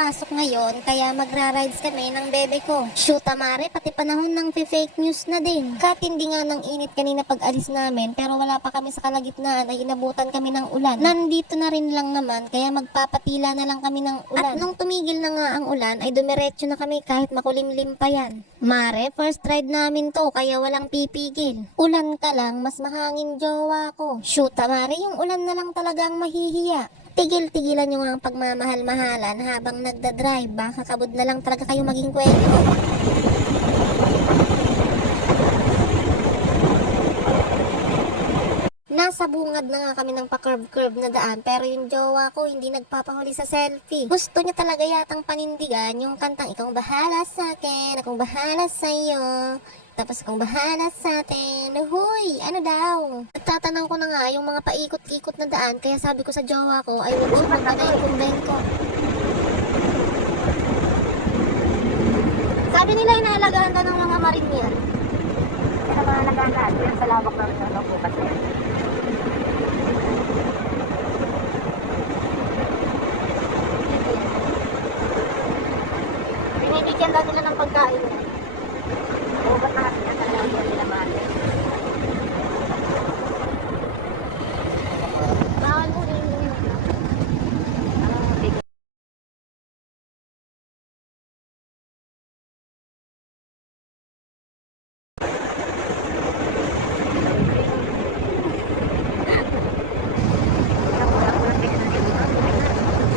pasok ngayon, kaya magra-rides kami ng bebe ko. Shoot amare, pati panahon ng fake news na din. Kahit hindi nga ng init kanina pag alis namin, pero wala pa kami sa kalagitnaan ay inabutan kami ng ulan. Nandito na rin lang naman, kaya magpapatila na lang kami ng ulan. At nung tumigil na nga ang ulan, ay dumiretso na kami kahit makulimlim pa yan. Mare, first ride namin to, kaya walang pipigil. Ulan ka lang, mas mahangin jowa ko. Shoot amare, yung ulan na lang talaga ang mahihiya. Tigil-tigilan nyo nga ang pagmamahal-mahalan habang nagda-drive. Baka kabod na lang talaga kayo maging kwento. Nasa bungad na nga kami ng pa-curve-curve na daan pero yung jowa ko hindi nagpapahuli sa selfie. Gusto niya talaga yatang panindigan yung kantang Ikaw bahala sa akin, akong bahala sa iyo. Tapos akong bahala sa atin. Huy, ano daw? Nagtatanong ko na nga yung mga paikot-ikot na daan kaya sabi ko sa jowa ko ay huwag siya magbanay kung bengko. Sabi nila inaalagaan ka ng mga marinir. Sa mga nagkakaat, yan sa lawak ng ano po kasi. Binibigyan daw nila ng pagkain. Ubat na kasi yan sa lawak nila mahal. Bawal mo rin yun. Ang big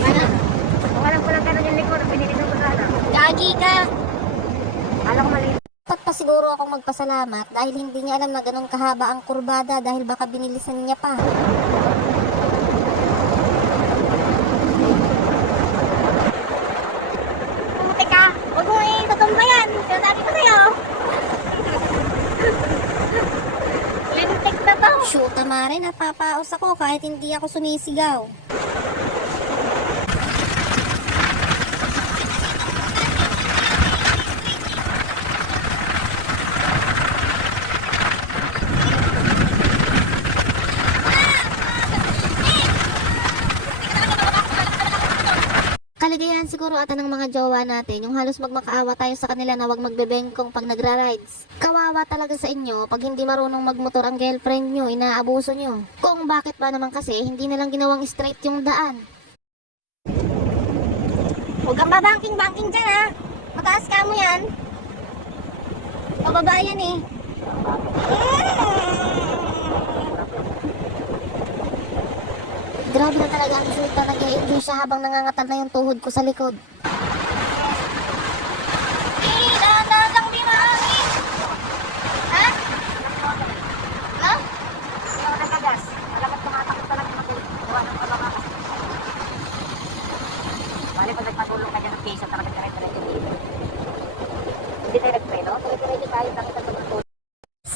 Ano? Kung alam ko lang gano'n yung likod, pinilitan ko sana. Gagi ka! Alam ko mali. Dapat pa siguro akong magpasalamat dahil hindi niya alam na ganun kahaba ang kurbada dahil baka binilisan niya pa. Puti ka! Huwag mo itutumba yan! Sinasabi ko sa'yo! Lintik na to! Shoot, mare, napapaos ako kahit hindi ako sumisigaw. Kaligayahan siguro ata ng mga jowa natin, yung halos magmakaawa tayo sa kanila na wag magbebengkong pag nagra-rides. Kawawa talaga sa inyo pag hindi marunong magmotor ang girlfriend nyo, inaabuso nyo. Kung bakit ba naman kasi, hindi na lang ginawang straight yung daan. Huwag kang babangking-bangking dyan ha. Mataas ka mo yan. Pababa yan eh. Grabe na talaga ang resulta. Nag-enjoy siya habang nangangatal na yung tuhod ko sa likod. Bali, pag nagpatulong ka dyan ng piso, talaga dire-diretso dito. Hindi tayo nagpreno. Dire-diretso tayo, ang pagpatulong.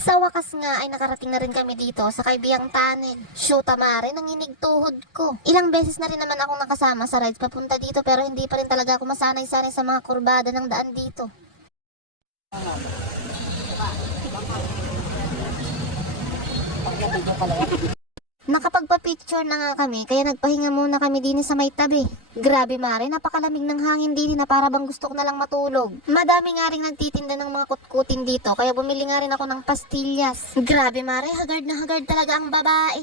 Sa wakas nga ay nakarating na rin kami dito sa kaibiyang tanin. Shoot mare, nanginig tuhod ko. Ilang beses na rin naman akong nakasama sa rides papunta dito pero hindi pa rin talaga ako masanay-sanay sa mga kurbada ng daan dito. Nakapagpa-picture na nga kami, kaya nagpahinga muna kami din sa may tabi. Grabe mare, napakalamig ng hangin din na para bang gusto ko na lang matulog. Madami nga rin nagtitinda ng mga kutkutin dito, kaya bumili nga rin ako ng pastillas. Grabe mare, hagard na hagard talaga ang babae.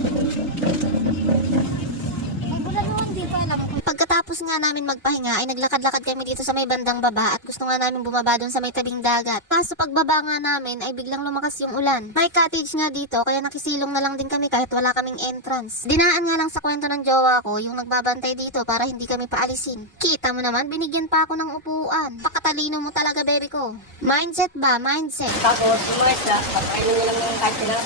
Pagkatapos nga namin magpahinga ay naglakad-lakad kami dito sa may bandang baba at gusto nga namin bumaba doon sa may tabing dagat. Kaso pagbaba nga namin ay biglang lumakas yung ulan. May cottage nga dito kaya nakisilong na lang din kami kahit wala kaming entrance. Dinaan nga lang sa kwento ng jowa ko yung nagbabantay dito para hindi kami paalisin. Kita mo naman, binigyan pa ako ng upuan. Pakatalino mo talaga, baby ko. Mindset ba? Mindset. Tapos, mga isla, pagkainin nyo lang ng kahit sila,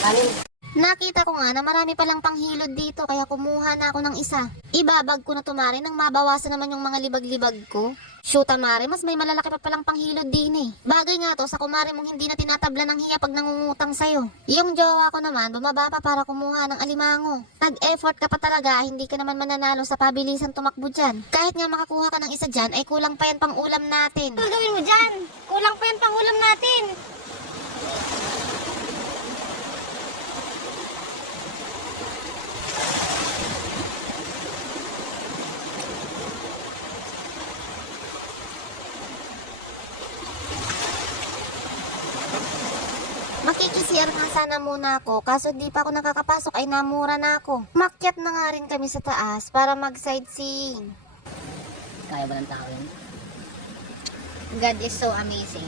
kanin. Nakita ko nga na marami palang panghilod dito kaya kumuha na ako ng isa. Ibabag ko na tumari nang mabawasan naman yung mga libag-libag ko. Shoot mare, mas may malalaki pa palang panghilod din eh. Bagay nga to sa kumari mong hindi na tinatabla ng hiya pag nangungutang sa'yo. Yung jowa ko naman, bumaba pa para kumuha ng alimango. Nag-effort ka pa talaga, hindi ka naman mananalo sa pabilisan tumakbo dyan. Kahit nga makakuha ka ng isa dyan, ay kulang pa yan pang ulam natin. Ano gawin mo dyan? Kulang pa yung pangulam natin. Makikisiyar nga sana muna ako, kaso di pa ako nakakapasok ay namura na ako. Makyat na nga rin kami sa taas para mag-sightseeing. Kaya ba ng tao? God is so amazing.